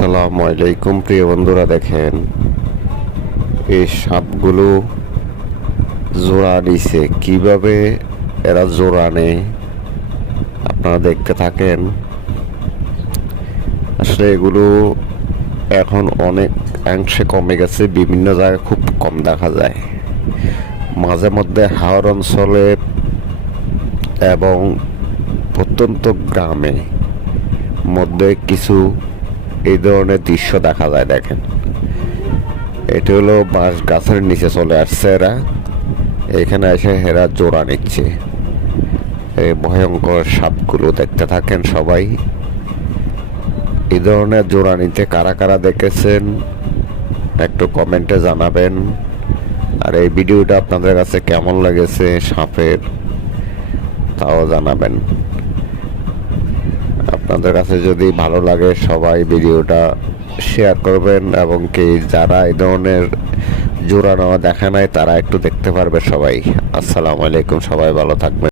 আসসালামু আলাইকুম প্রিয় বন্ধুরা, দেখেন এই সাপগুলো জোড়া নিছে। কিভাবে এরা জোড়া নেয় আপনারা দেখতে থাকেন। আসলে এগুলো এখন অনেক অংশে কমে গেছে, বিভিন্ন জায়গায় খুব কম দেখা যায়। মাঝে মধ্যে হাওর অঞ্চলে এবং প্রত্যন্ত গ্রামে মধ্যে কিছু এই ধরনের দৃশ্য দেখা যায়। দেখেন, এটি হলো বাঁশ গাছের নিচে চলে আসছে এরা, এখানে এসে এরা জোড়া নিচ্ছে। এই ভয়ঙ্কর সাপগুলো দেখতে থাকেন সবাই। এই ধরনের জোড়া নিতে কারা কারা দেখেছেন একটু কমেন্টে জানাবেন। আর এই ভিডিওটা আপনাদের কাছে কেমন লেগেছে সাপের, তাও জানাবেন। আপনাদের কাছে যদি ভালো লাগে সবাই ভিডিওটা শেয়ার করবেন, এবং কি যারা এই ধরনের জোড়া নেওয়া দেখা নাই তারা একটু দেখতে পারবে সবাই। আসসালামু আলাইকুম, সবাই ভালো থাকবেন।